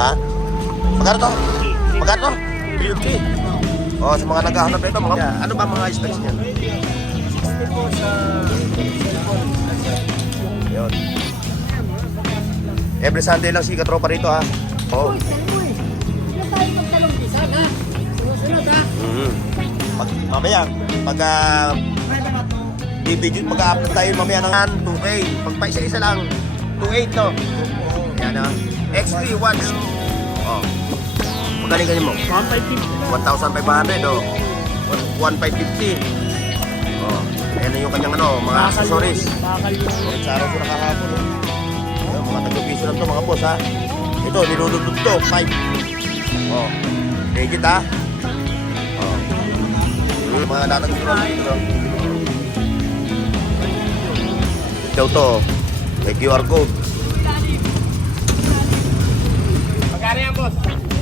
Ha? Magkano to? Magkano to? 350. Oh, sa mga naghahanap nito, mga ano ba mga specs niyan? 60 po sa cellphone. Yun. Every Sunday lang si Katropa rito ha. Oh. Hindi tayo magtalong-bisan ha. Susunod ha. Mamaya, pag DVD, mag-upload tayo mamaya ng 2K. Pag pa isa-isa lang, 2.8 no? Yan ha. X3 watch. Oh. Magaling ganyan mo? 1,500 oh. 1,550. Oh. Ayan na yung kanyang ano, mga accessories. Sa araw ko nakahapon oh. Ayan, mga tagpiso lang to mga boss ha. Ito, niluludod to, 5. Oh. Legit ha. Oh. Mga latag lang dito no. Ito to, may QR code. Magkano yan, boss?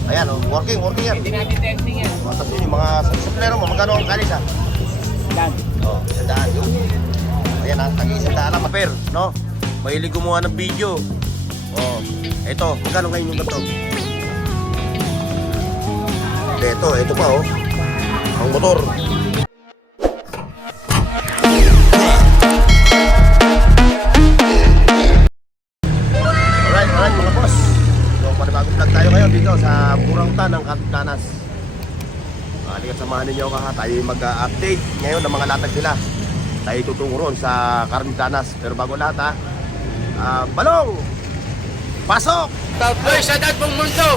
Ayan oh, working yan. Hindi natin testing yan. Oh, tapos yun, yung mga suplero mo, magkano ang kalis ha? Yan. Oh, 100 yun. Ayan ha, tag-100 lang paper, no? Mahilig gumawa ng video. Oh, eto, magkano ngayon yung ganito? Ito pa oh. Ang motor. Alright mga boss. So, panibagong vlog tayo ngayon dito sa Burautan ng Carpintanas. Halika samahan ninyo ako ha. Tayo mag-update ngayon ng mga latag nila. Tayo tutungo ron sa Carpintanas. Pero bago lahat ha, Balong! Pasok! Boy, sa dad buong mundo,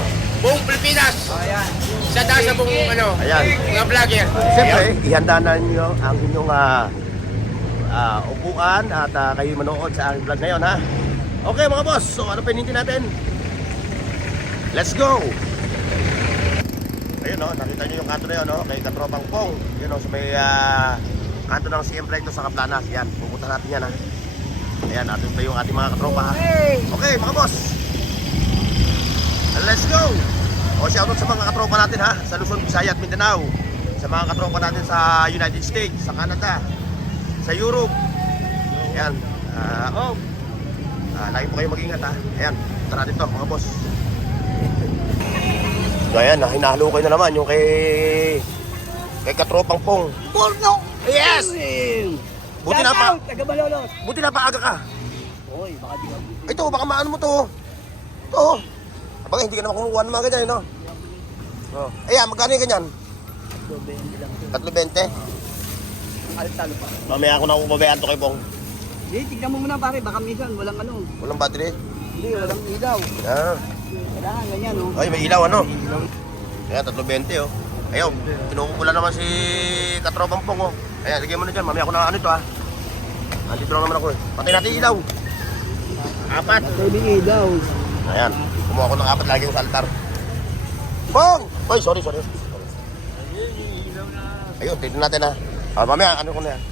buong Pilipinas. Sa dad sa buong Ayan. mga vlogger. Siyempre, ihanda na ninyo ang inyong upuan at kayo manood sa aking vlog ngayon ha. Okay mga boss, so ano pa hinintay natin? Let's go! Ayun o, nakita nyo yung kanto na yun o, kay Katropang Pong. Yun o, sa may kanto ng CM Recto sa Kaplanas. Yan, pupunta natin yan ha. Ayan, natin pa yung ating mga katropa ha. Okay mga boss, let's go! O, shoutout sa mga katropa natin ha, sa Luzon, Visayas at Mindanao. Sa mga katropa natin sa United States, sa Canada, sa Europe. Ayan, lagi po kayo mag-ingat ha. Ayan, punta natin to mga boss. So ayan, hinahalo kayo na naman yung kay Katropang Pong. Porno! Yes! Buti na pa. Taga Malolos. Buti na pa aga ka. Oy, baka di ka. Ito, baka maano mo to. Ito. Abang hindi ka naman kumukuha ng mga ganyan, no? Oh. Ayan, magkano yung ganyan? 320? Altalo pa. Mamaya ako na umabayaan to kay Pong. Hindi, tignan mo muna pare, baka minsan walang ano. Walang battery? Hindi, walang ilaw. Ah. Kailangan ganyan oh. Ay, may ilaw ano? Ayan, 320 oh. Ayun, pinukupula naman si Katropang Pong oh. Ayan, lagyan mo na dyan, mamaya ako na ano ito ha. Andito lang naman ako eh. Patay natin ilaw. 4. Pwede ilaw. Ayan, kumuha ko ng 4 lagi sa altar. Pong! Ay, sorry. Ayun, tignan natin ha. Mamaya, ano ko na yan?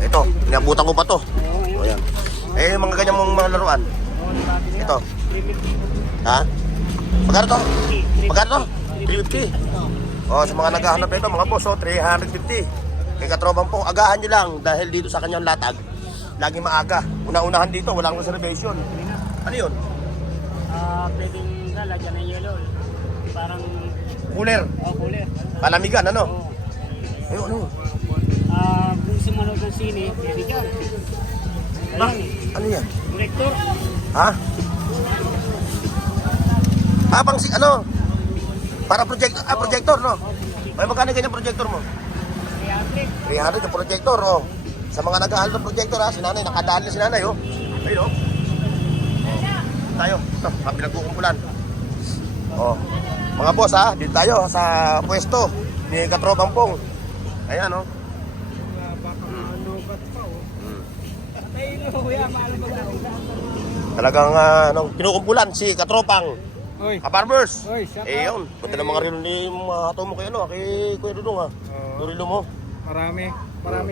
Ito, inabutan ko pa to. O yan. Yung mga ganyan mong mga laruan. Ito. Ha? Magkano to? Magkano to? 350. O, sa mga naghahanap nito, mga boss, 350. Kay Katropang Pong, agahan nyo lang dahil dito sa kanyang latag, lagi maaga. Una-unahan dito, walang reservation. Ano yun? Pwedeng lalagyan ng yelo. Parang Cooler. cooler. Palamigan, ano? Ayun, ano? Kung sumunod ng sine, pwede ka. Ba? Ano yan? Director. Ha? Pang si ano? Para projector, no? May magkano ganyan projector mo? 300 yung projector, oh. Sa mga nag-aaral ng projector, ha? Si nanay, nakadaan na si nanay, oh. Ayun, oh. Tayo. Ito, pinagkukumpulan. Oh. Mga boss, ha? Dito tayo sa pwesto ni Katropang Pong. Ayan, oh. Talagang kinukumpulan si Katropang Farmers. Yun. Punta ng mga rilo ni mga mo kay kay Kuya Dudong ha. Yung rilo mo. Marami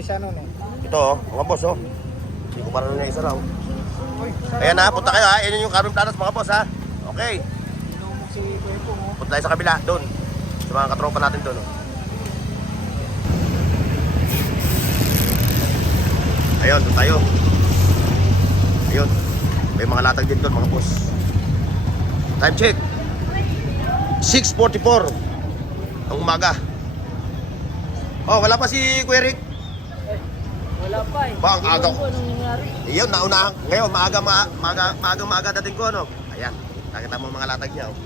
siya nun eh. Ito mga boss oh. Hindi ko parang na isa lang. Ayan ha, punta kayo ha. Ayan yung Carpintanas mga boss ha. Okay. Punta tayo sa kabila, doon. Sa mga katropa natin doon oh. Ayun, doon tayo. Ayun. May May mga latag din doon mga boss. Time check. 6:44 ang umaga. Oh, wala pa si Kuya Rick. Wala pa eh. Ba, ang aga. Ano nangyari? Iyon, nauna. Ngayon, maaga dating ko, ano? Ayan, nakita mo mga latag niya, oh.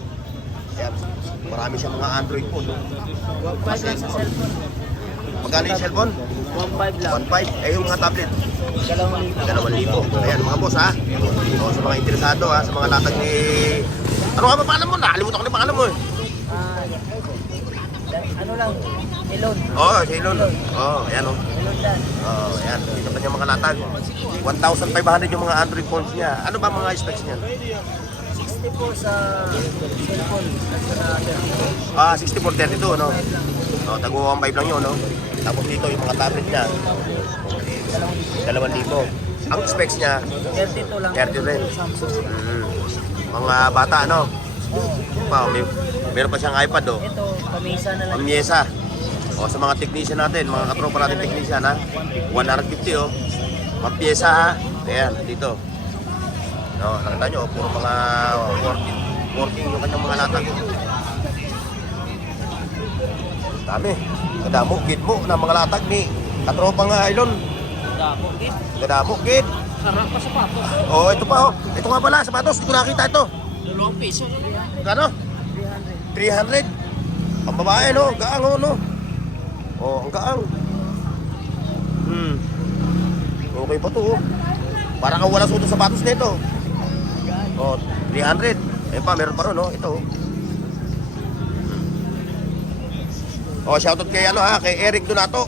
Ayan, marami siyang mga Android phone, no? 1.5 lang sa cellphone. Magkano yung cellphone? 1.5 lang. 1.5. Eh, yung mga tablet, 2,000. 2,000. Ayan, mga boss, ha? O, sa mga interesado, ha? Sa mga latag ni... Ano nga ba pangalan mo? Nakalimutan ko na yung pangalan mo, eh. Ano lang, Elon. Oh, si Elon. Oh, ayan, oh. Elon Dan. Oh, ayan. Dito pa niya mga latag. 1,500 yung mga Android phones niya. Ano ba mga specs niya? 64 sa cellphone. At sa 6432, no? Oh, tago 1.5 lang yun, no? Tapos dito yung mga tablet niya. 2,000. Ang specs niya, 32 lang. 30 rin. Samsung. Mga bata, no? Wow, meron pa siyang iPad, oh. Ito, pamisa na lang. Pamyesa. O, sa mga technician natin, mga katropa natin technician, ha? 150, oh. Pamyesa, ha? Ayan, dito. No, nakita nyo, oh, puro mga working yung kanyang mga latag. Dami. Kadamo, kid mo na mga latag ni katropa nga, Elon. Damo, kid. Kadamo, kid. Sarap pa sapatos. Oh, ito pa, oh. Ito nga pala, sapatos. Hindi ko nakita ito. 2 piso. Kano? 300. Ang babae, no? Gaang, oh, no? Oh, ang gaang. Okay pa to, oh. Parang ang wala suot ng sapatos nito. Oh, 300. Eh pa, meron pa rin, no? Ito, oh. Oh, shoutout kay, ano, ha? Kay Eric Donato.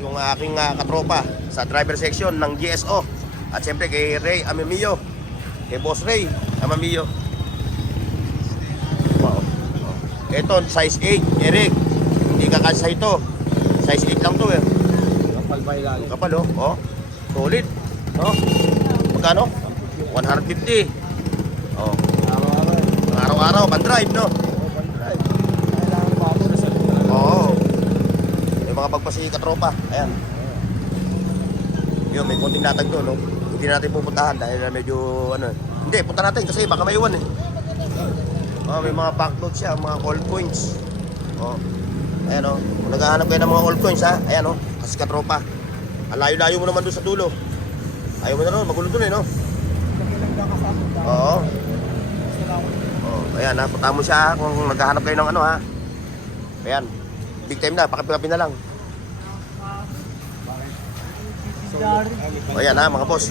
Yung aking katropa sa driver section ng GSO. At siyempre kay Ray Amamillo. Kay Boss Ray Amamillo. Wow. Ito, size 8, Eric. Hindi kakasa ito. Size 8 lang to, eh. Kapal ba ilalim? Kapal, oh. Oh. Solid. No? Magkano? 150. Oh. Araw-araw, pan-drive, no? Oo. May mga pagpasi katropa. Ayan. Yun, may konting latag doon, no? Hindi natin pupuntahan dahil medyo, ano. Hindi, punta natin kasi baka maiwan, eh. Oh, may mga banknotes siya, mga old coins. Oh. Ayan, oh. Kung naghahanap kayo ng mga old coins, ha? Ayan, oh. Kasi katropa. Ang layo-layo mo naman doon sa dulo. Ayaw mo na naman, magulo doon, eh, no? Oo. Oh, ayan, ha. Punta mo siya, ha? Kung naghahanap kayo ng ano, ha? Ayan. Big time na, pakipigapi na lang. O, ayan, ha, mga boss.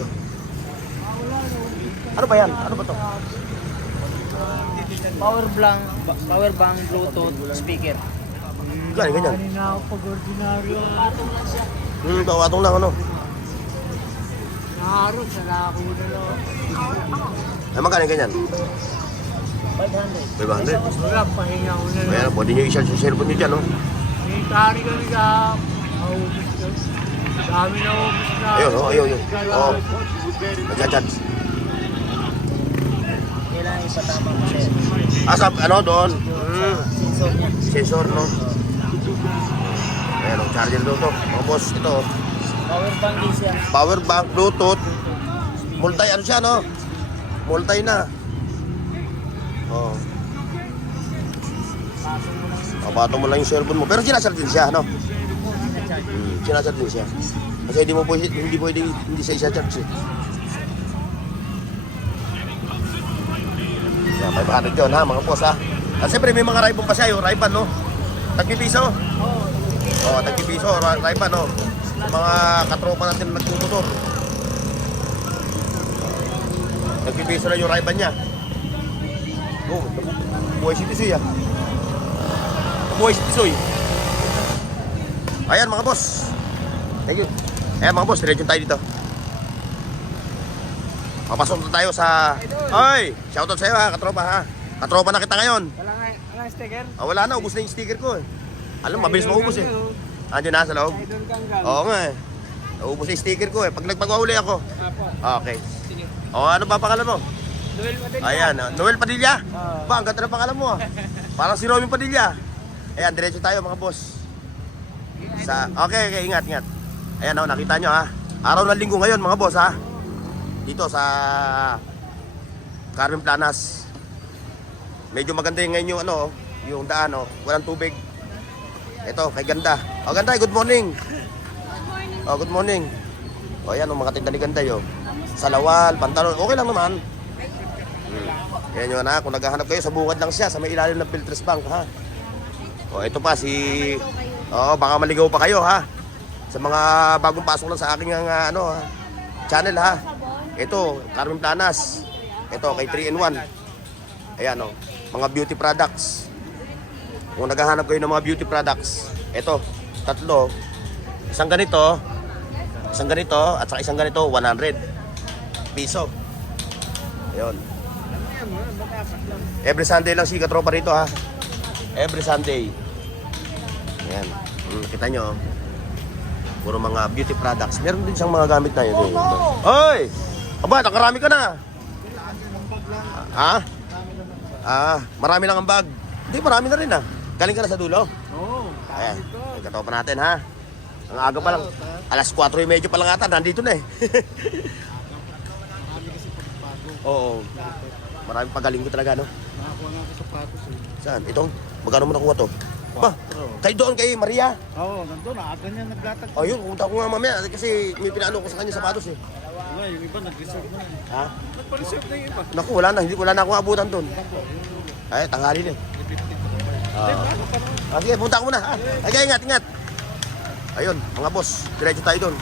Ano ba yan? Ano ba to? Power bank, Bluetooth, speaker. Ganyan, ganyan. Kanina ako pag-ordinaryo. Tawatong lang, ano? Naharot sa lako na lang. Ay, magkano ganyan? 500. 500. Wala, pahinga ko na lang. Ayan, pwede nyo i-share sa cellphone nyo dyan, no? Tari kami ka. Maubos ka. Dami na ubos na. Ayun, oh, ayun, ayun. Oo. Nagja-charge. Kailangan ipatama mo siya. Sa, ano, doon? Sensor niya. Sensor, no? Ayan, oh, charger doon to. Mga boss, ito, oh. Power bank din siya. Power bank, Bluetooth. Multi, ano siya, no? Multi na. Oh. Kapatong mo lang yung cellphone mo. Pero sinasarge din siya, no? Sinasarge din siya. Kasi hindi pwede hindi siya isa-charge, eh. Yan, 500 yun, ha, mga boss, ha? At siyempre, may mga Ray-Ban pa siya, yung Ray-Ban, no? Tagpipiso. Oo, tagpipiso, Ray-Ban, no? Yung mga katropa natin na nagtututor. Tagpipiso na yung Ray-Ban niya. Oh, buhay si Tisoy, ah. Buhay si Tisoy. Ayan, mga boss. Thank you. Ayan, mga boss, diretso tayo dito. Papasok na tayo sa... Ay, shoutout sa'yo, ha, katropa, ha. Katropa na kita ngayon. Wala sticker? Wala na, ubos na yung sticker ko, eh. Alam, mabilis maubos, eh. Andiyan na sa loob. Oo nga, eh. Naubos na yung sticker ko, eh. Pag nagpag-uli ako. Okay. O, ano ba pangalan mo? Noel Padilla. Ayan, Noel Padilla. Ba, ang ganda ng pangalan mo, ah. Parang si Robin Padilla. Ayan, diretso tayo, mga boss. Okay, ingat. Ayan, nakita nyo, ha. Araw ng linggo ngayon, mga boss, ha. Dito sa Carmen Planas. Medyo maganda yung ngayon yung ano, yung daan, oh. Walang tubig. Ito, kay Ganda. Oh, Ganda, good morning. Oh, good morning. Oh, yan, mga tinda ni Ganda, yo. Salawal, pantalon, okay lang naman. Yan yun, ha. Kung naghahanap kayo, sa bungad lang siya, sa may ilalim ng Filtres Bank, ha. Oh, ito pa, baka maligaw pa kayo, ha. Sa mga bagong pasok lang sa aking channel, ha. Ito, Carmen Planas. Ito, kay 3-in-1. Ayan, oh. Mga beauty products. Kung naghahanap kayo ng mga beauty products, ito, tatlo. Isang ganito, at saka isang ganito, 100 piso. Ayun. Every Sunday lang si Katropa rito, ha. Every Sunday. Ayan. Kita nyo, puro mga beauty products. Meron din siyang mga gamit na yun. Hoy! Aba, nakarami ka na. Ha? Marami lang ang bag. Hindi, marami na rin, ha. Galing ka na sa dulo? Oo. Ayan, Katropa natin, ha. Ang aga pa lang. Alas 4:30 pa lang ata, nandito na eh. Marami kasi pagbago. Oo. Marami pagaling ko talaga, no? Nakakuha nga ako sapatos eh. Saan? Itong? Magkano mo nakuha to? Ba, kayo doon kay Maria. Oo, nandun. Aga niya naglatag. Ayun, pumunta ko nga mamaya kasi may pinaano ko sa kanya sapatos eh. Wala, yung iba nag-reserve na. Ha? Nagpa-reserve na yung iba. Naku, wala na akong abutan doon. Ay, tanghali na eh. Sige, punta ko muna. Ay, kaya ingat. Ayun, mga boss, diretso tayo doon.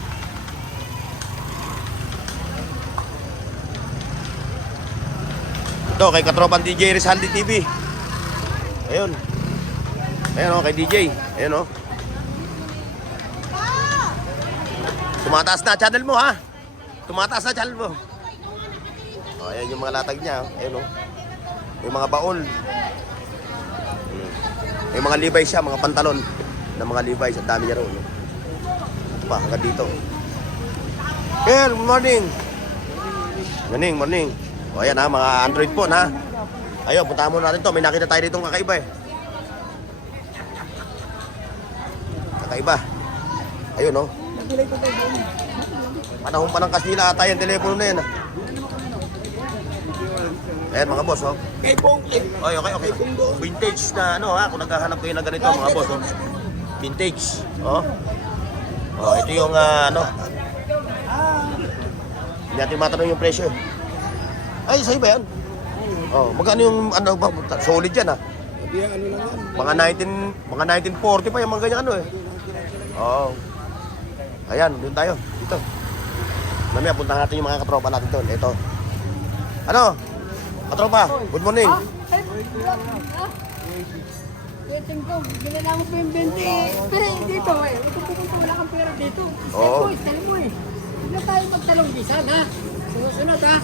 Ito, kay Katropan DJ Rizaldi TV. Ayun. Ayun o, kay DJ. Ayun o. Tumataas na channel mo, ha? Tumataas na channel mo. O, ayan yung mga latag niya. Ayun o. May mga baol. May mga Levi's siya, mga pantalon ng mga Levi's. Ang dami niya rin. Ito pa, hanggang dito. Good morning. Morning. O ayan ha, mga Android phone ha. Ayun, puntahan muna natin to. May nakita tayo dito kakaiba eh. Kakaiba. Ayun o. Panahon pa ng Kastila ata yung telepono na yan ha. Ayan mga boss, oh. Okay. Vintage na ano ha, kung naghahanap kayo na ganito mga boss, oh. Vintage, oh. Oh, ito yung hindi natin matanong yung presyo. Ay, sa'yo ba yan? Oh, magkano yung ba, solid yan ha. Mga 1940 pa yung mga ganyan eh. Oh. Ayan, doon tayo, dito. Mamaya puntahan natin yung mga katropa natin doon. Ito. Ano? Katropa, good morning. Waiting ko, ginala mo pa yung 20. Pero dito eh, pupunta wala kang pera dito. Oo. Stay mo eh. Huwag na tayo magtalong bisan ha. Susunod ha.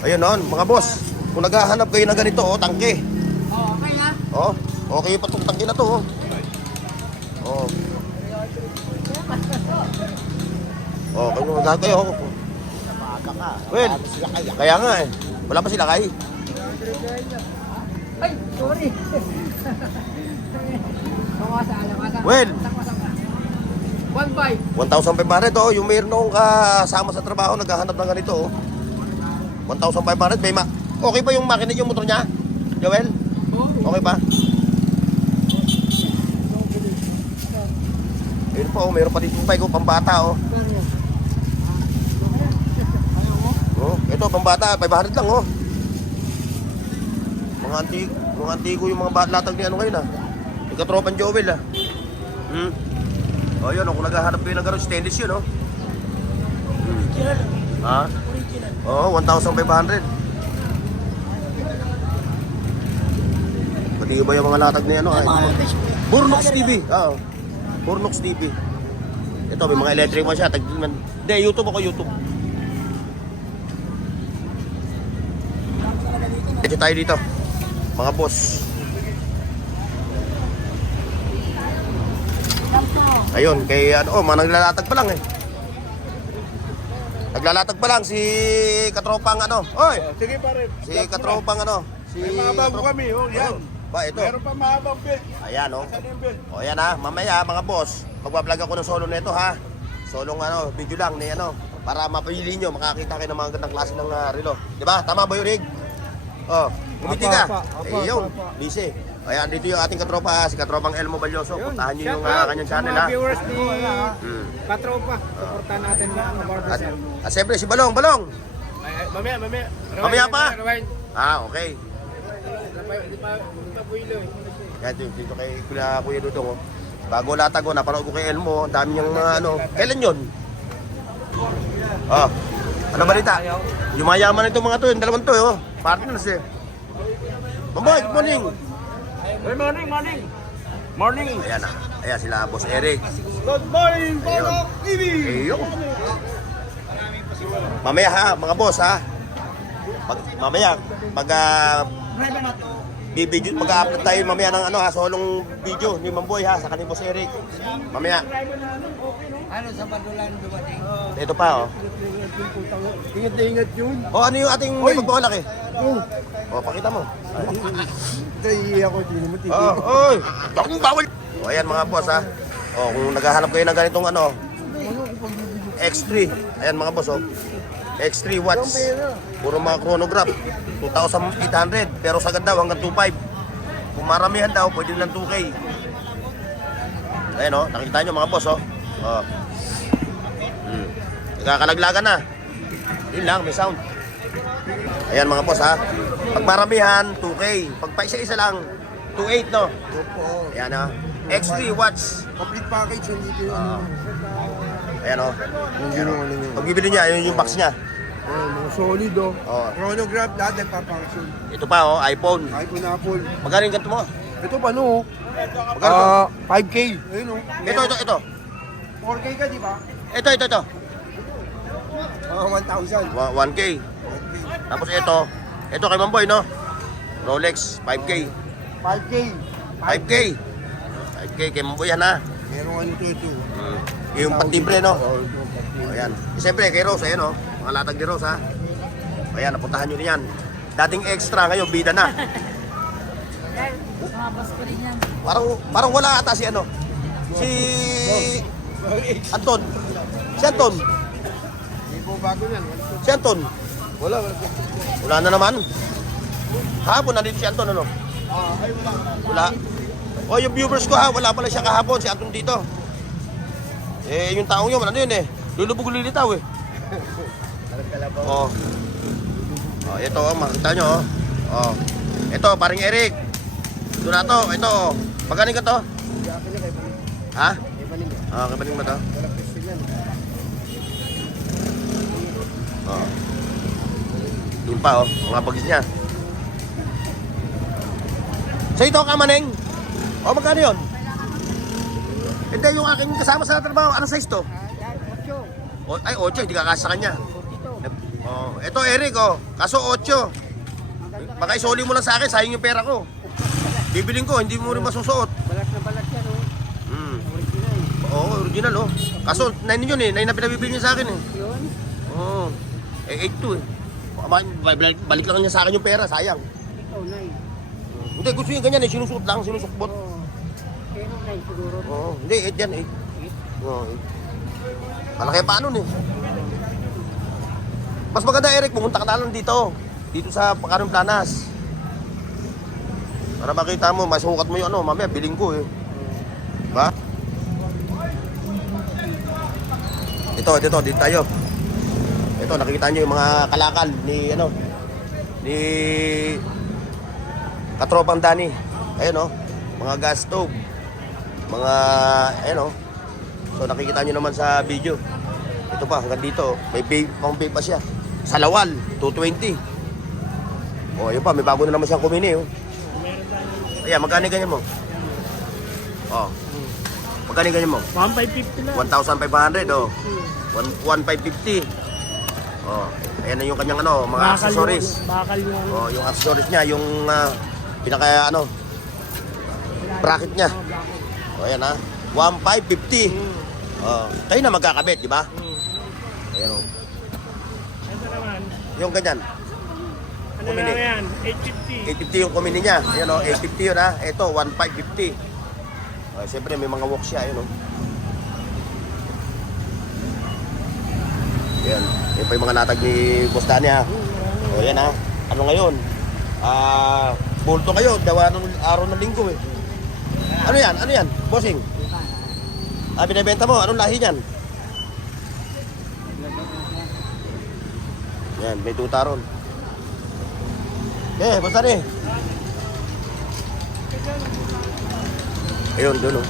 Ayun noon, mga boss. Kung naghahanap kayo na ganito, oh, tangke. Oo, okay ha. Oh, okay pa itong tangke na to, oh. Oh. Oh, kung naghahanap kayo, oh. Well, kaya nga eh. Wala pa sila kay. Ay, sorry. Mawasa. Well. 1.5. 1,500, oh. Yung mayroon akong kasama sa trabaho, naghahanap ng ganito, oh. 1,500, may okay pa yung makina, yung motor niya? Joel? Okay pa? Ayun po, oh. Mayroon pa dito yung bike, oh. Pambata, oh. Oh, ito pambata, 500 lang oh. Mga antigo yung mga latag ni ano ngayon ah. Ikatropan Joel ah. Oh yun, kung naghahanap kayo ng gano'n, stainless yun oh. Ha? Oo, 1,500. Pati ba yung mga latag ni ano ay? Burnox TV. Oo. Burnox TV. Ito, may mga electric mo siya. Hindi, YouTube ako, YouTube. Dito tayo dito, mga boss. Ayun, kay naglalatag pa lang eh. Naglalatag pa lang si Katropang ano. Oy! Sige pare. Si Katropang ano. Si May mahabang kami, oh, yan. Ba, ito. Meron pa mahabang bed. Ayan oh. Saan yung bed? O yan ha, mamaya mga boss. Magbablog ako ng solo nito ha. Solong video lang ni ano. para mapili nyo, makakita kayo ng mga gandang klase ng relo. Di ba? Tama ba yun, Rig? Oh, umiti ka. Yun, busy. Ayan, dito yung ating katropa, si Katropang Elmo Balyoso. Puntahan nyo yung kanyang channel, ha? Viewers ni Katropa. Supportan natin mga barbershop. At siyempre, si Balong. Balong! Mamaya. Mamaya pa? Rewind. Okay. Hindi pa builo eh. Yan, dito kay Kuya Dudong, oh. Bago latag ko, napanood ko kay Elmo, ang dami niyang mga ano. Kailan yun? Ano balita? Yung mayaman itong mga to, yung dalawang to, oh. Partners eh. Mamboy, good morning. Morning. Ayan na. Ayan sila, Boss Eric. Good morning, Ayun. TV. Ayun. Mamaya ha, mga boss ha. Mamaya, mag-upload tayo mamaya ng ano ha, solong video ni Mamboy ha, sa kanil Boss Eric. Mamaya. Ano sa Badulan dumating? Ito pa oh. Ingat yun. Oh, ano yung ating pagbabalak eh? Oh, pakita mo. Kaya ako, hindi naman titigil. Oy! Bakong bawal! O, ayan mga boss ha. O, kung naghahanap kayo ng ganitong ano, X3. Ayan mga boss oh. X3 watts. Puro mga chronograph. 2,800. Pero sagad daw hanggang 2,500. Kung maramihan daw, pwede lang 2K. Ayan oh, nakikita nyo mga boss oh. Oh. Nagkakalaglagan na. Yun lang, may sound. Ayan mga boss ha. Pag maramihan, 2K. Pag pa isa-isa lang, 2,800 no? Opo. Ayan ha. X3 watts. Complete package, hindi ko Ayan o. yung ginawa ninyo. Pag bibili niya, yun yung box niya. Mga solid oh. Oh. Chronograph, lahat nagpapangsyon. Ito pa o, iPhone. iPhone, Apple. Magkano yung ganito mo? Ito pa no? Magkano to? 5K. Ayun oh. Ito. 4K ka, di ba? Ito. 1,000. 1K. Tapos ito kay Mamboy no? Rolex, 5K. 5K. 5K kay Mamboy yan ha. Meron ano ito. Yung pantimbre no? Oo, ito. O yan. Siyempre kay Rose, ayan o. Mga latag ni Rose ha. Ayan, napuntahan nyo rin yan. Dating extra, ngayon bida na. Mabas ko rin yan. Parang wala ata si ano. Si Anton. Si Anton. Hindi po bago yan. Si Anton. Wala na naman. Hapon nandito si Anton ano? Wala. O yung viewers ko ha, wala pala siya kahapon si Anton dito. Eh yung taong yun, ano yun eh? Lulubog lilitaw eh. Oh. Oh, ito oh, makita nyo oh. Oh. Ito, paring Eric. Ito na to, ito oh. Pagaling ka to? Ha? Ah, kapaling mo to? Oh. Yun pa oh, mga bagis niya. So ito ka maneng? O magkano yun? Hindi yung aking kasama sa trabaho, ano size to? Ay 8, hindi kakasa sa kanya. Oh, ito Eric oh, kaso 8. Baka isoli mo lang sa akin, sayang yung pera ko. Bibiling ko, hindi mo rin masusuot. Balat na balat yan oh. Original. Oo, original oh. Kaso 9 yun eh, 9 na pinabibili niya sa akin eh. Yun. Oo. 8 to eh. Balik lang niya sa akin yung pera, sayang. Ikaw, 9. Hindi, gusto yung ganyan eh, sinusuot lang, sinusukbot. Oo. Pero 9 siguro. Oo, hindi, 8 yan 8. Oo, 8. Malaki pa nun eh. Mas maganda Eric, pumunta ka na lang dito. Dito sa Pakarong Planas. Para makita mo, masukat mo yung ano, mamaya biling ko eh. Diba? Dito tayo. Ito, nakikita nyo yung mga kalakal ni, ano, ni Katropang Dani. Ayun oh, mga gas stove. Mga, ayun oh. So nakikita nyo naman sa video. Ito pa, hanggang dito, may pang pay pa siya. Sa Lawal, 220. Oh, yun pa, may bago na naman siyang kumini oh. Ayan, magkano ganyan mo? Oh. Magkano ganyan mo? 1,550 lang. 1,500 oh. 1,550. Oh, ayan na yung kanyang ano, mga accessories. Bakal yung Oh, yung accessories niya, yung pinaka ano, bracket niya. Oh, ayan ha. 1,550. Oh, kayo na magkakabit, di ba? Ayan oh. Ito naman. Yung ganyan. Ano Kumini. na yan? 850. 850 yung kumini niya. Ayan oh, 850 yun ha. Ito, 1,550. Oh, siyempre may mga walk siya, ayun oh. Ayan. Yan pa yung mga latag ni Boss Danny ha. O yan ha. Ano ngayon? Bulto kayo. Dawa nung araw ng linggo eh. Ano yan? Ano yan? Bossing? Binibenta mo? Anong lahi yan? Yan, may tuta ron. Boss Danny. Ayun, doon o.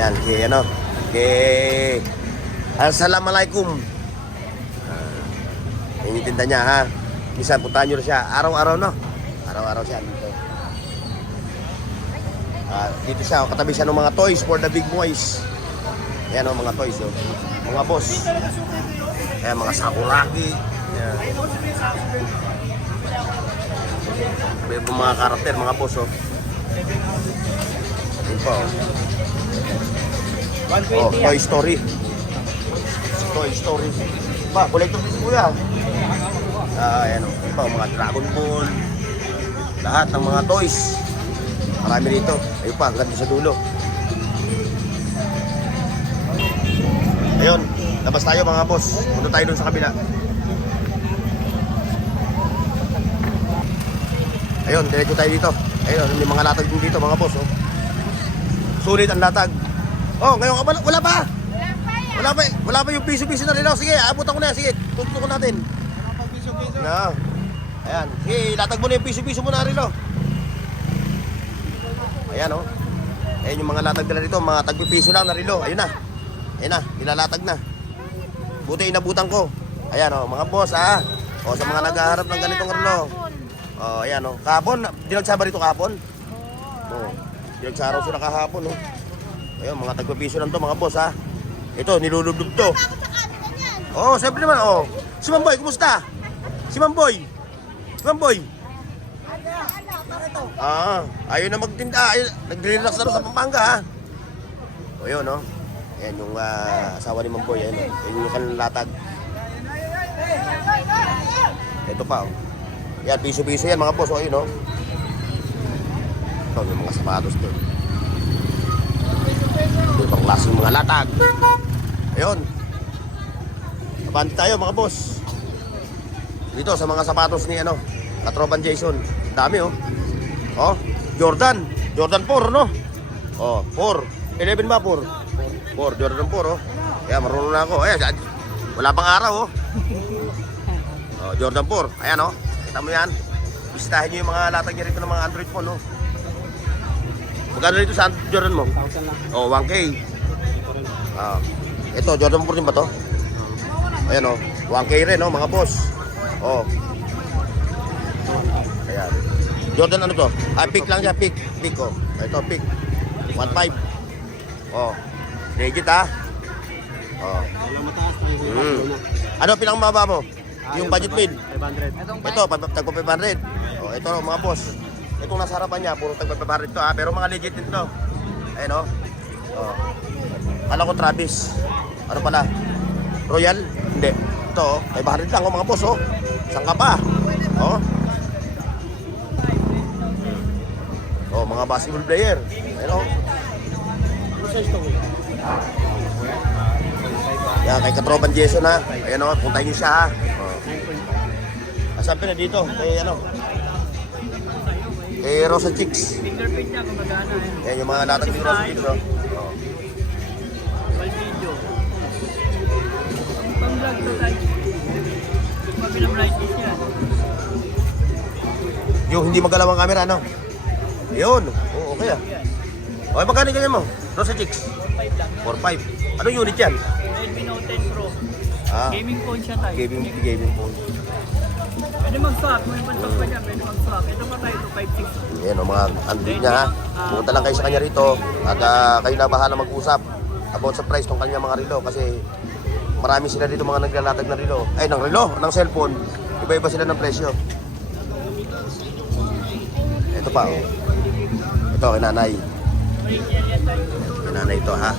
Yan, kay ano. Kay Assalamualaikum. Initinda niya ha. Minsan puntahan nyo na siya. Araw-araw no. Araw-araw siya dito. Dito siya, katabi siya ng mga toys for the big boys. Ayan o, mga toys o. Mga boss. Ayan, mga sakuragi. Ayan. May mga karakter, mga boss o. Ayan po. Oh, Toy Story. Toy Story. Pa, collector din si Kuya. Ayan o. Ayan po, mga Dragon Ball. Lahat ng mga toys. Marami rito. Ayun pa, hanggang sa dulo. Ayun, labas tayo mga boss. Punta tayo dun sa kabila. Ayun, diretso tayo dito. Ayun, may mga latag din dito mga boss. Oh. Sulit ang latag. Oh, ngayon wala pa. Wala pa yung piso-piso na rin. Sige, abutan ko na. Sige, tutukan natin. Na. Ayan. Sige, latag mo na yung piso-piso mo na rin. Ayan oh. Ayan yung mga latag nila dito, mga tagpipiso lang na rilo. Ayun na. Ayun na, nilalatag na. Buti inabutan ko. Ayan oh, mga boss ah. O sa mga naghaharap ng ganitong rilo. Oh, ayan oh. Kahapon, dinagsaba rito kahapon. Oh. Dinagsaraw sila kahapon oh. Ayun, mga tagpipiso lang to mga boss ah. Ito, nilulublob to. Oh, siyempre naman oh. Si Mamboy, kumusta? Si Mamboy. Si Mamboy. Ayaw na magtinda. Nagre-relax na sa Pampanga ha. O yun no. Yan yung asawa ni Mamboy. Yan yung kanilang latag. Ito pa oh. Yan, piso-piso yan mga boss. O yun no. Ito yung mga sapatos to. Ito yung klaseng mga latag. Ayun. Abante tayo mga boss. Dito sa mga sapatos ni ano, Katropan Jason. Dami oh. Oh, Jordan 4 no? Oh, 4. 11 ba 4? 4, Jordan 4 oh. Kaya marunong na ako. Ayan, wala pang araw oh. Oh, Jordan 4. Ayan oh. Kita mo yan. Bisitahin nyo yung mga latag niya rito ng mga Android phone oh. Magkano rito sa Jordan mo? 1,000 lang. Oh, 1K. Ito, Jordan 4 din ba to? Ayan oh. 1K rin oh, mga boss. Oh. Ayan. Jordan ano to? Pick lang siya, pick. Pick oh. Ito, pick. 1.5. Oh. Legit ha? Oh. Ano pinakmababa mo? Yung budget meal? 500. Ito, tagpo 500. Oh, ito mga boss. Itong nasa harapan niya, puro tagpo 500 to ha. Pero mga legit din to. Ayan oh. Oh. Kala ko Travis. Ano pala? Royal? Hindi. Ito oh. 500 lang oh mga boss oh. Saan ka pa? Oh. Oh, mga basketball player. Ayun oh. Ano size to? Yan, kay Katropan Jason ha. Ayan oh, puntahin niyo siya ha. Oh. Asan na dito? Kay ano? Kay Rosa Chicks. Fingerprint niya gumagana eh. Yan yung mga latag ni Rosa Chicks oh. Oh. Video. Pang-vlog to tayo. Pag-pinam-light niya. Yung hindi magalaw ang camera no? Yun. Oo, okay ah. Okay, magkano ganyan mo? Rosa Chicks? 4.5 lang. 4.5. Anong unit yan? Redmi Note 10 Pro. Ah, Gaming phone siya tayo. gaming phone. Pwede mag-swap. May pantok pa niya. Pwede mag-swap. Ito pa tayo. 256. Yan o, mga android niya ha. Pumunta lang kayo sa kanya rito. At kayo na bahala mag-usap about sa price ng kanya mga relo. Kasi marami sila dito mga naglalatag ng relo. Ay, ng relo, ng cellphone. Iba-iba sila ng presyo. Ito pa oh. Ito, kay nanay. Kay nanay ito ha.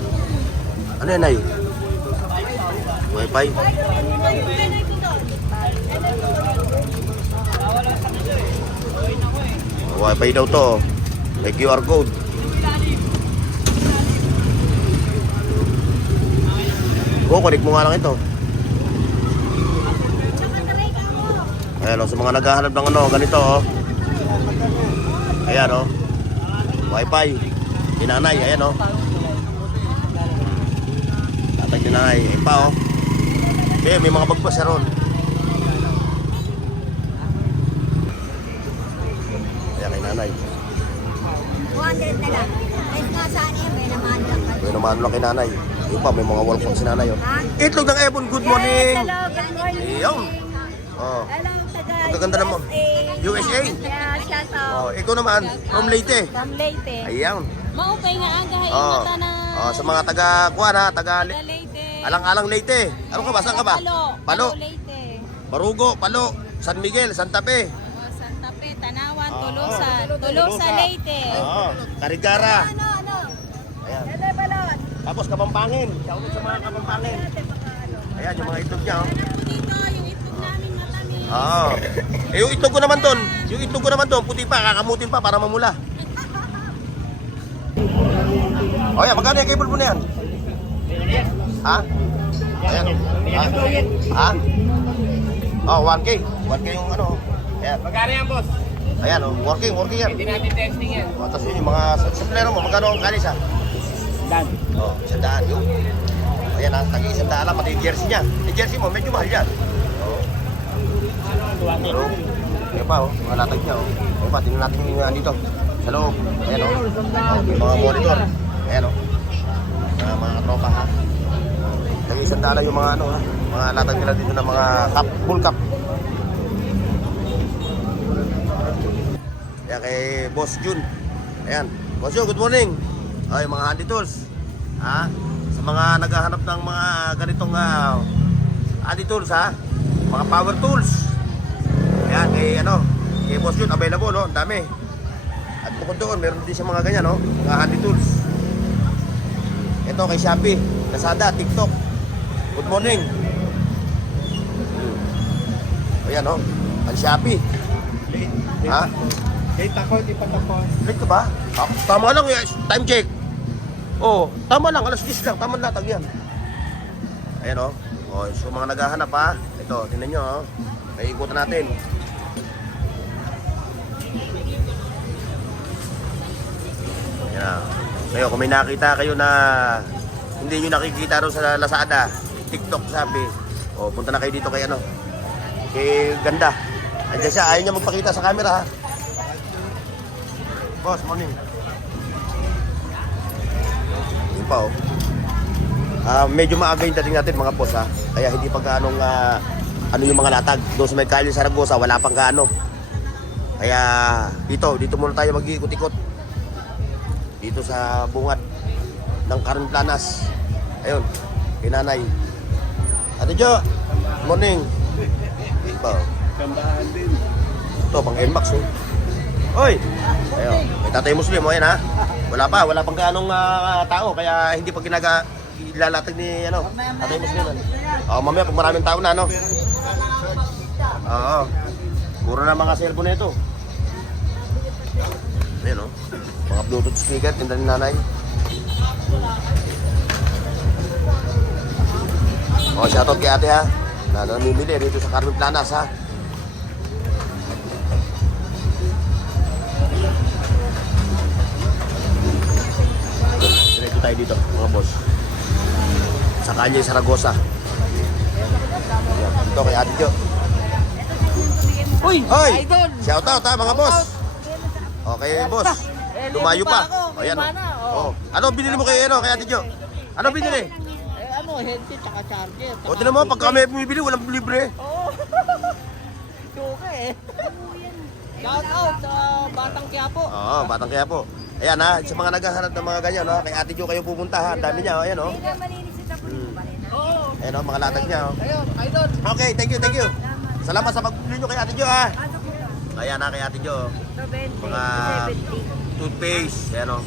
Ano yan, nay? Wi-Fi? Wi-Fi daw to. May QR code. Connect mo nga lang ito. Ayan o, sa mga naghahanap ng ano, ganito o. Ayan o. Wi-Fi. Tinanay, ayan o. Tatay tinanay. Ayan pa o. Okay, may mga bagpas na ron. Ayan kay nanay. 200 na lang. Kahit nga saan yan, may naman lang. May naman lang kay nanay. Yung pa, may mga wallpop si nanay o. Ha? Itlog ng Ebon, good morning. Hello, good morning. Iyon. Oh. Hello, taga Ang gaganda naman. USA. Yeah, shout out. Oh, ikaw naman, from Leyte. From Leyte. Ayan. Maupay nga aga hay Oh. mata na Oh, sa mga taga-kuan ha, Leyte. Alang-alang Leyte. Ano ka ba? Saan ka ba? Palo. Leyte. Barugo, Palo, San Miguel, Santa Fe. O, Santa Fe, Tanawan, Oo. Tulusan. Tulusan, Leyte. Oo. Carigara. Ano? Ayan. Hello, balon. Tapos Kapampangin. Shout out sa mga Kapampangin. Ayan, yung mga itlog niya. Oh. Dito, yung itlog namin matamis. Oo. Eh, yung itlog ko naman doon. Yung itlog ko naman doon, puti pa, kakamutin pa para mamula. O yan, magkano yung cable mo na yan? Ha? Ayan. Ha? Oh, 1K. 1K yung ano. Ayan. Magkano yan, boss? Ayan, oh. Working yan. Hindi natin testing yan. O, tapos yun, yung mga suplero mo, magkano ang kanis ha? Dan. Oh, 100 yun. Ayan ha, tagi 100 lang, pati yung jersey niya. Yung jersey mo, medyo mahal yan. Oo. Pero, kaya pa oh, mga latag niya oh. Kaya pa, tingnan natin yung dito. Sa loob. Ayan oh. Oh, may mga monitor. Ayan oh. Mga tropa ha. Tagi 100 lang yung mga ano ha. Mga latag nila dito ng mga cup, full cup. Ayan kay Boss Jun. Ayan. Boss Jun, good morning. Ay, mga handy tools. Ha? Sa mga naghahanap ng mga ganitong handy tools ha. Mga power tools. Ayan, kay Boss Jun, available no, ang dami. At bukod doon, meron din siya mga ganyan no, mga handy tools. Ito kay Shopee, Lazada, TikTok. Good morning. Ayan no, ang Shopee. Ha? Date ako, di pa tapos. Late ka ba? Tama lang, time check. Oh, tama lang, alas 10 lang, tama na tag yan. Ayan oh. Oh, so mga naghahanap ha. Ito, tingnan nyo oh. May ikutan natin. Ayan ah. Ngayon, kung may nakita kayo na hindi nyo nakikita rin sa Lazada, TikTok sabi, oh, punta na kayo dito kay ano, kay Ganda. Andiyan siya, ayaw niya magpakita sa camera ha. Boss, morning. Yun pa oh. Medyo maaga yung dating natin mga boss ha. Kaya hindi pa gaanong ano yung mga latag. Doon sa may Calle Zaragoza, wala pang gaano. Kaya dito muna tayo mag-iikot-ikot. Dito sa bungad ng Caronplanas. Ayun, kinanay. Ate Jo, morning. Yun pa oh. Kandahan din. Ito, pang NMAX oh. Oy! Ayun, may Tatay Muslim oh, yan ha. Wala pang gaanong tao. Kaya hindi pa ilalatag ni Tatay Muslim. Oh, mamaya pag maraming tao na, no? Oo. Puro na mga cellphone na ito. Ayan, oh. Mga Bluetooth speaker, tinda ni nanay. Oh, shoutout kay ate ha. Na namimili dito sa Caronplanas ha. Diretso tayo dito, mga boss. Sa Calle Zaragoza. Ayan, dito kay ate Jo. Uy, Hoy! idol. Shoutout ha mga boss. Okay, boss. Lumayo pa. O yan o. Oh. Ano binili mo kay Ate Jo? Ano binili? Headset tsaka charger. O tinan mo, pag kami bumibili, walang libre. Tuka eh. Shout out sa Batang Quiapo. Oo, Batang Quiapo. Ayan ha, sa mga naghahanap ng mga ganyan, no? Kay Ate Jo kayo pupunta ha. Ang dami niya, o. Ayan o. Hindi na malinis ito po ba rin? Oo. Ayan o, mga latag niya o. Ayun, idol. Okay, thank you. Salamat sa pagbili nyo kay Ate Jo ha. Ayan ha, kay Ate Jo. Ito 20, Mga 70. toothpaste, ayan o.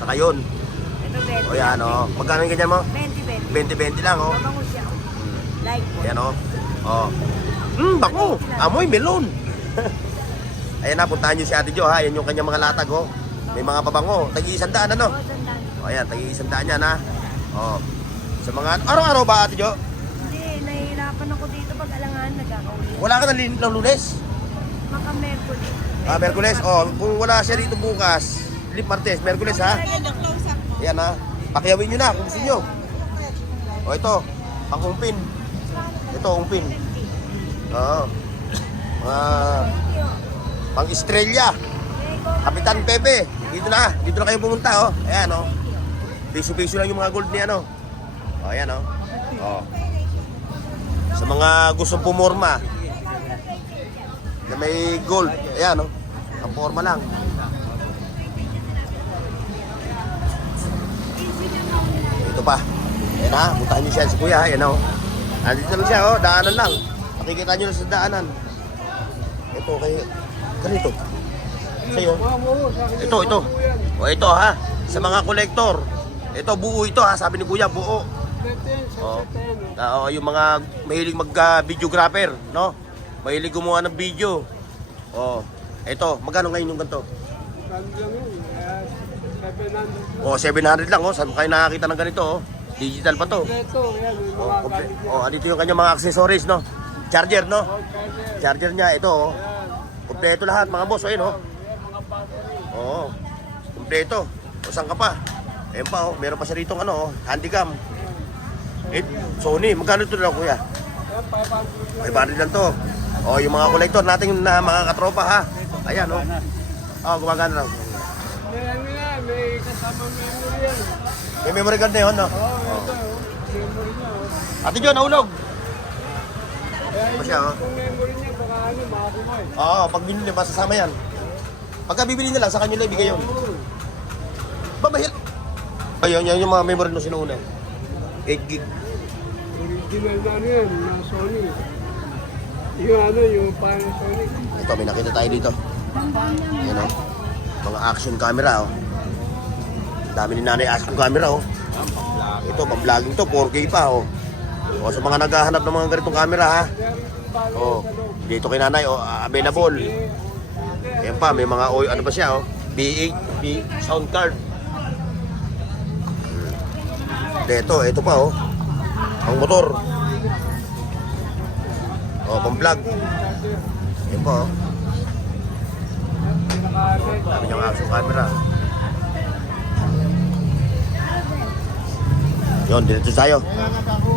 Saka yun. Ito 20. O yan o. Magkano yung ganyan mo? 20. 20-20 lang o. Mabango siya. Like po. Ayan o. Oh. Bako. Amoy melon. Ayan na, puntahan nyo si Ate Jo ha. Yan yung kanyang mga latag o. May mga pabango. Tagi-100 ano? Oh, sandali. O ayan, tagi-100 yan ha. O. Sa mga araw-araw ba, Ate Jo? Hindi, nahihirapan ako dito pag alangan nagkakauli. Wala ka ng Lunes? Maka Mercury. Merkules. Oh, kung wala siya dito bukas, Martes, Merkules ha. Yan ha. Pakiyawin nyo na kung gusto nyo. O ito, pang-umpin. Ito, umpin. Oo. Pang-Estrella. Kapitan Pepe. Dito na kayo pumunta oh. Ayan oh. Piso-piso lang yung mga gold ni ano. O, ayan oh. Oh. Sa mga gustong pumorma na may gold, ayan oh. Ang forma lang. Ito pa. Ayan ha, puntahan nyo siya si Kuya. Ayan o. Nandito lang siya o, daanan lang. Makikita nyo lang sa daanan. Ito kay... Ganito. Sa'yo. Ito. O ito ha, sa mga kolektor. Ito, buo ito ha, sabi ni Kuya, buo. O, yung mga mahilig mag-videographer, no? Mahilig gumawa ng video. O, ito, magkano ngayon yung ganito? O, 700 lang, saan kayo nakakita ng ganito, digital pa to. Andito yung kanyang mga accessories, no? Charger, no? Charger niya, ito, kompleto lahat, mga boss, ayun, kompleto. O, saan ka pa? Ayun pa, meron pa siya rito, handycam. Sony, magkano ito lang, Kuya? 500 lang to. O, yung mga kolektor natin na mga katropa, ha? Ayan, gumagana lang. May kasama memory yan. May memory card na yun, no? Memory niya. Ate Jo, nahulog. Kaya siya, kung memory niya, baka makakumay. Oo, pag binili, masasama yan. Pagka bibili na lang, sa kanyo na ibigay yun. Babahil. Ayun, yan yung mga memory no sinuuna. 8 gig. Original na yan, na Sony. Yung Panasonic. Ito, may nakita tayo dito. Ayan, mga action camera, dami ni nanay action camera, ito, pang-vlogging to, 4K pa, O, sa mga naghahanap ng mga ganitong camera, ha. Dito kay nanay, available. Ayan pa, may mga, ano pa siya, B8, sound card. Ito pa, ang motor. Pang-vlog. Ayan pa, dami niyang action camera. Yun, diretso tayo.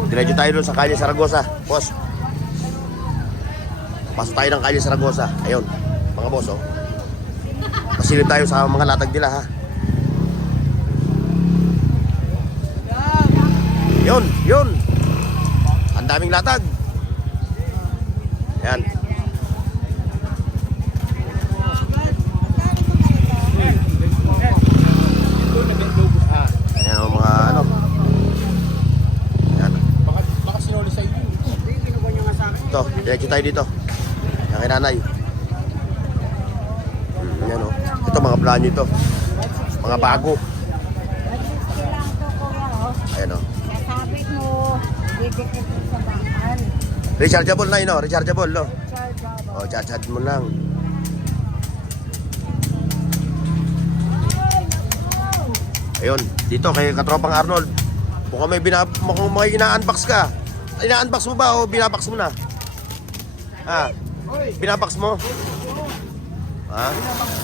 Diretso tayo doon sa Calle Zaragoza, boss. Pasok tayo ng Calle Zaragoza. Ayun, mga boss, Pasilip tayo sa mga latag nila, ha. Yun. Ang daming latag. Yan. Ayan ang mga ano. Ayan. Baka sinuli sa iyo. Ito, diretso tayo dito. Yan kay nanay. Ayan o. Ito mga brand new ito. Mga bago. Ayan o. Nasabit mo, didikit mo sa bakal. Rechargeable na yun o. Rechargeable no. O, charge mo lang. Ayun, dito kay katropang Arnold. Mukhang may ina-unbox ka. Ina-unbox mo ba o binabox mo na? Ha? Binabox mo? Ha?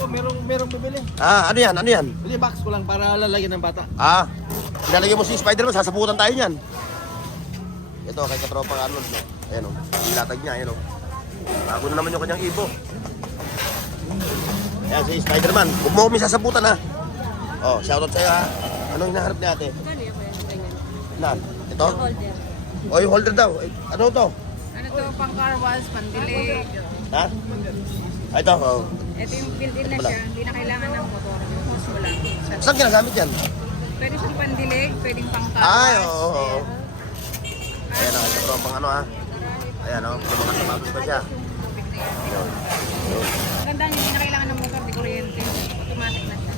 Merong bibili. Ano yan? Bili box ko lang para lalagyan ng bata. Ilalagay mo si Spider-Man, sasaputan tayo niyan. Ito kay katropang Arnold. No? Ayan o, ilatag niya, ayan o. Bago na naman yung kanyang ibo. Ayan si Spider-Man. Huwag mo kami sasaputan, ha. Shoutout sa'yo, ha. Anong hinaharap ni ate? Na, ito? Yung holder daw. Ano to? Ano to, pang car wash, pandilig. Ha? Ito, Ito yung built-in na siya, hindi na kailangan ng motor. Hose mo lang. Saan ginagamit yan? Pwede siyang pandilig, pwedeng pang car wash. Oo. Ayan o, ito pang ano, ha. Ayan o, mga sapatos pa siya. Yun. Maganda niya, hindi na kailangan ng motor, di kuryente. Automatic na siya.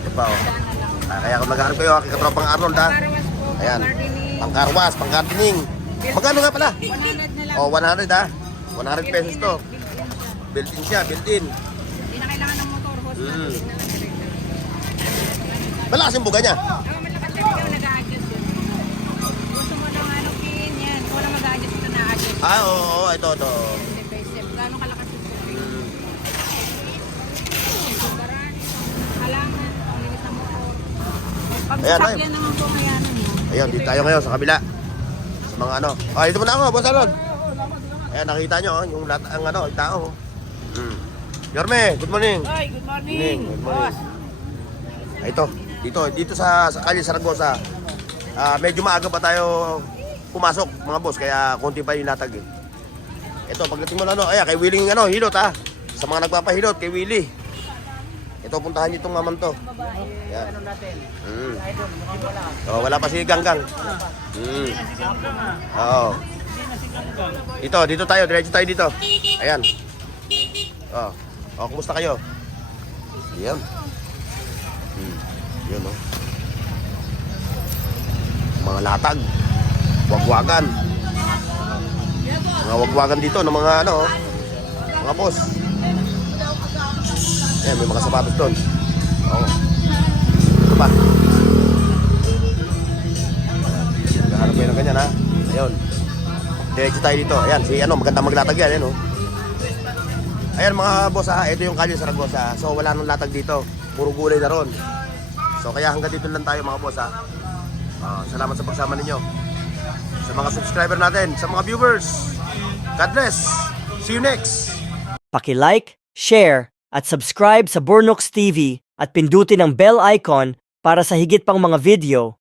Ito pa o. Daan na lang. Kaya kung naghahanap kayo, kay katropang Arnold, ha. Car wash po, Ayan, gardening. pang car wash, pang gardening. Magkano nga pala? 100 na lang. 100 ha. 100 pesos to. Built-in siya. Built-in. Hindi na kailangan ng motor, hose na lang direct. Malakas yung buga niya. Malakas din ikaw, nag-a-adjust yun. Oo, ito. Step by step. Gano'ng kalakas yung tubig? Baran, halangan, panglinis ng motor. Pag Ayan, sasakyan naman po kayanan mo. Ayun, dito tayo ngayon sa kabila. Sa mga ano. Dito muna ako, boss Arnold. Ayan, nakita nyo, yung ang ano, yung tao. Yorme, good morning. Ay, good morning. Good morning. Ito, dito sa Kalye Saragosa. Medyo maaga pa tayo pumasok, mga boss, kaya konti pa yung latag eh. Ito, pagdating mo na ano, kay Willie hilot ha. Sa mga nagpapahilot, kay Willie. Ito, puntahan niyo itong maman to. Yan. Wala pa si Ganggang. Oo. Dito tayo, diretso tayo dito. Ayan. Kumusta kayo? Yan. Yun, no? Mga latag. Wagwagan. Mga wagwagan dito ng mga ano, mga boss. Ayan, may mga sapatos doon. Oo. Ito pa. Naghahanap kayo ng ganyan, ha? Ayun. Diretso tayo dito. Ayan, maganda maglatag yan, ayan, oh. Ayan mga boss, ha? Ito yung Kalye Saragosa. So, wala nang latag dito. Puro gulay na ron. So, kaya hanggang dito lang tayo mga boss, ha? Salamat sa pagsama ninyo. Sa mga subscriber natin, sa mga viewers. God bless. See you next. Paki-like, share, at subscribe sa Bornox TV at pindutin ang bell icon para sa higit pang mga video.